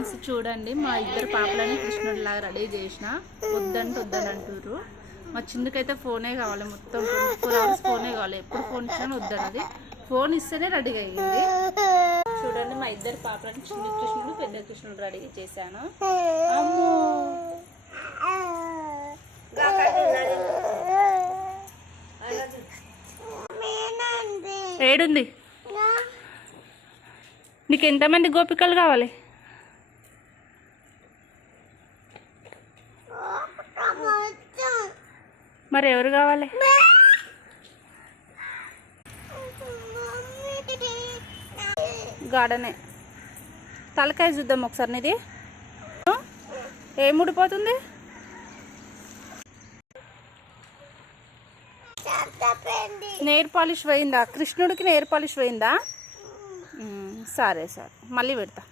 Friends చూడండి, మా ఇద్దరు పాపలని కృష్ణుడిలాగా రెడీ చేసిన. వద్దని అంటారు. మా చిన్నకైతే ఫోనే కావాలి, మొత్తం 4 hours ఫోనే కావాలి. ఎప్పుడు ఫోన్ ఇచ్చినా వద్దన్నది. ఫోన్ ఇస్తేనే రెడీగా అయ్యింది. చూడండి, మా ఇద్దరు పాపలని చిన్న కృష్ణుడు పెద్ద కృష్ణుడు రెడీ చేశాను. అమ్మో ఏడుంది? నీకు ఎంతమంది గోపికలు కావాలి? మరి ఎవరు కావాలి? గార్డెనే. తలకాయ చూద్దాం ఒకసారి. నీది ఏం ముడిపోతుంది? నెయిల్ పాలిష్ పోయిందా? కృష్ణుడికి నెయిల్ పాలిష్ పోయిందా? సరే మళ్ళీ పెడతా.